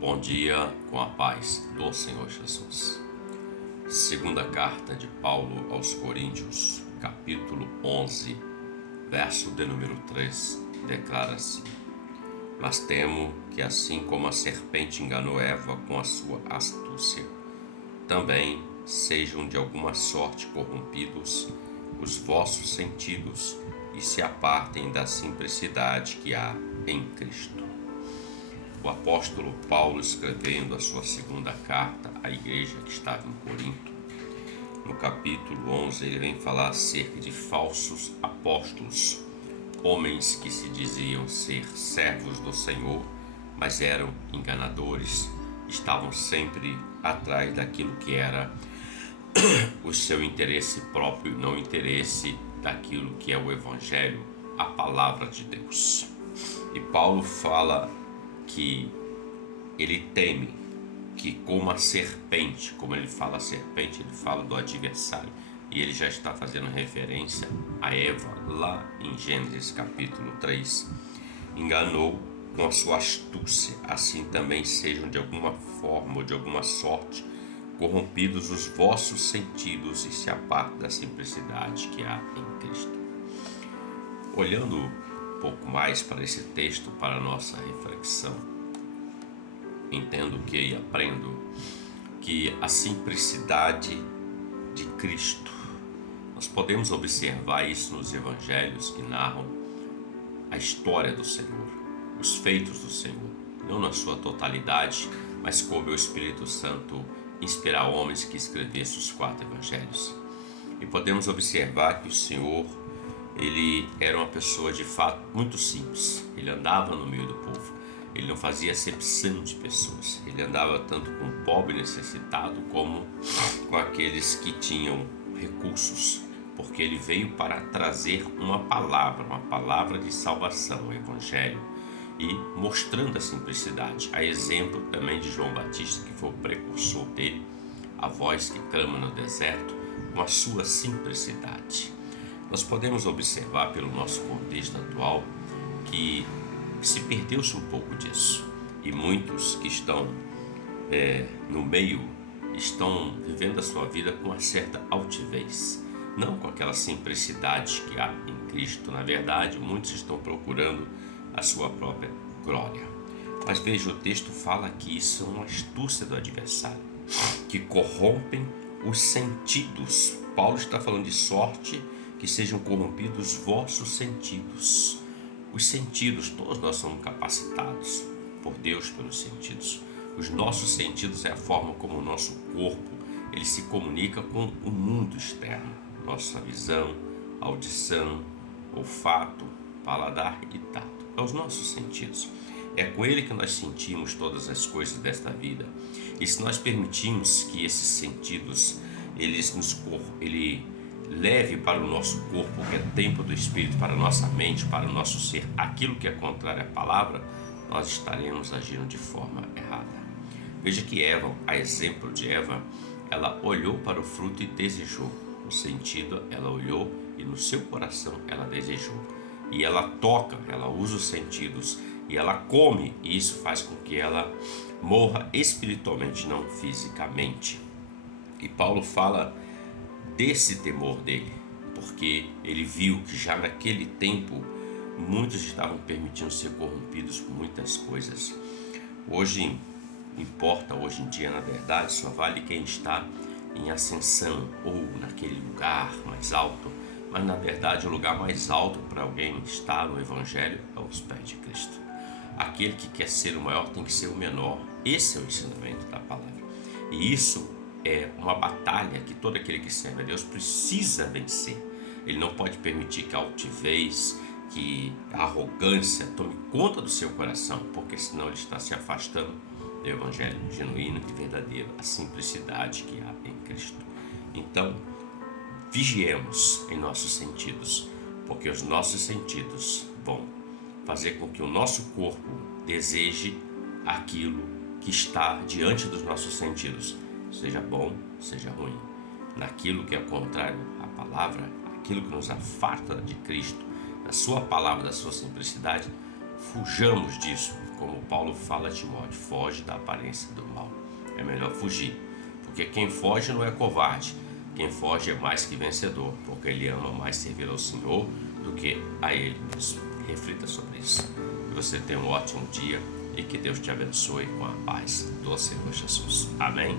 Bom dia com a paz do Senhor Jesus. Segunda carta de Paulo aos Coríntios, capítulo 11, verso de número 3, declara-se: Mas temo que assim como a serpente enganou Eva com a sua astúcia, também sejam de alguma sorte corrompidos os vossos sentidos e se apartem da simplicidade que há em Cristo. O apóstolo Paulo, escrevendo a sua segunda carta à igreja que estava em Corinto, no capítulo 11, ele vem falar acerca de falsos apóstolos, homens que se diziam ser servos do Senhor, mas eram enganadores, estavam sempre atrás daquilo que era o seu interesse próprio, não o interesse daquilo que é o Evangelho, a palavra de Deus. E Paulo fala que ele teme que, como a serpente, como ele fala a serpente, ele fala do adversário, e ele já está fazendo referência a Eva lá em Gênesis capítulo 3, enganou com a sua astúcia, assim também sejam de alguma forma ou de alguma sorte corrompidos os vossos sentidos e se apartem da simplicidade que há em Cristo. Olhando um pouco mais para esse texto, para a nossa reflexão, entendo que e aprendo que a simplicidade de Cristo, nós podemos observar isso nos evangelhos que narram a história do Senhor, os feitos do Senhor, não na sua totalidade, mas como o Espírito Santo inspirar homens que escrevessem os 4 evangelhos. E podemos observar que o Senhor, ele era uma pessoa de fato muito simples. Ele andava no meio do povo, ele não fazia acepção de pessoas, ele andava tanto com o pobre necessitado como com aqueles que tinham recursos, porque ele veio para trazer uma palavra de salvação, o Evangelho, e mostrando a simplicidade, a exemplo também de João Batista, que foi o precursor dele, a voz que clama no deserto, com a sua simplicidade. Nós podemos observar pelo nosso contexto atual que se perdeu-se um pouco disso, e muitos que estão no meio estão vivendo a sua vida com uma certa altivez, não com aquela simplicidade que há em Cristo. Na verdade, muitos estão procurando a sua própria glória. Mas veja, o texto fala que isso é uma astúcia do adversário, que corrompem os sentidos. Paulo está falando de sorte que sejam corrompidos os vossos sentidos. Os sentidos, todos nós somos capacitados por Deus pelos sentidos. Os nossos sentidos é a forma como o nosso corpo ele se comunica com o mundo externo. Nossa visão, audição, olfato, paladar e tato. É os nossos sentidos. É com ele que nós sentimos todas as coisas desta vida. E se nós permitirmos que esses sentidos ele leve para o nosso corpo, que é templo do Espírito, para a nossa mente, para o nosso ser, aquilo que é contrário à palavra, nós estaremos agindo de forma errada. Veja que Eva, a exemplo de Eva, ela olhou para o fruto e desejou. No sentido, ela olhou e no seu coração ela desejou. E ela toca, ela usa os sentidos e ela come, e isso faz com que ela morra espiritualmente, não fisicamente. E Paulo fala desse temor dele, porque ele viu que já naquele tempo muitos estavam permitindo ser corrompidos por muitas coisas. Hoje em dia, na verdade, só vale quem está em ascensão ou naquele lugar mais alto. Mas na verdade o lugar mais alto para alguém estar no Evangelho é aos pés de Cristo. Aquele que quer ser o maior tem que ser o menor. Esse é o ensinamento da palavra. E isso é uma batalha que todo aquele que serve a Deus precisa vencer. Ele não pode permitir que a altivez, que a arrogância tome conta do seu coração, porque senão ele está se afastando do Evangelho genuíno e verdadeiro, a simplicidade que há em Cristo. Então, vigiemos em nossos sentidos, porque os nossos sentidos vão fazer com que o nosso corpo deseje aquilo que está diante dos nossos sentidos, seja bom, seja ruim. Naquilo que é contrário à palavra, aquilo que nos afasta de Cristo, da sua palavra, da sua simplicidade, fujamos disso, como Paulo fala a Timóteo: foge da aparência do mal. É melhor fugir, porque quem foge não é covarde. Quem foge é mais que vencedor, porque ele ama mais servir ao Senhor do que a Ele mesmo. Reflita sobre isso. Que você tenha um ótimo dia e que Deus te abençoe com a paz do Senhor Jesus. Amém?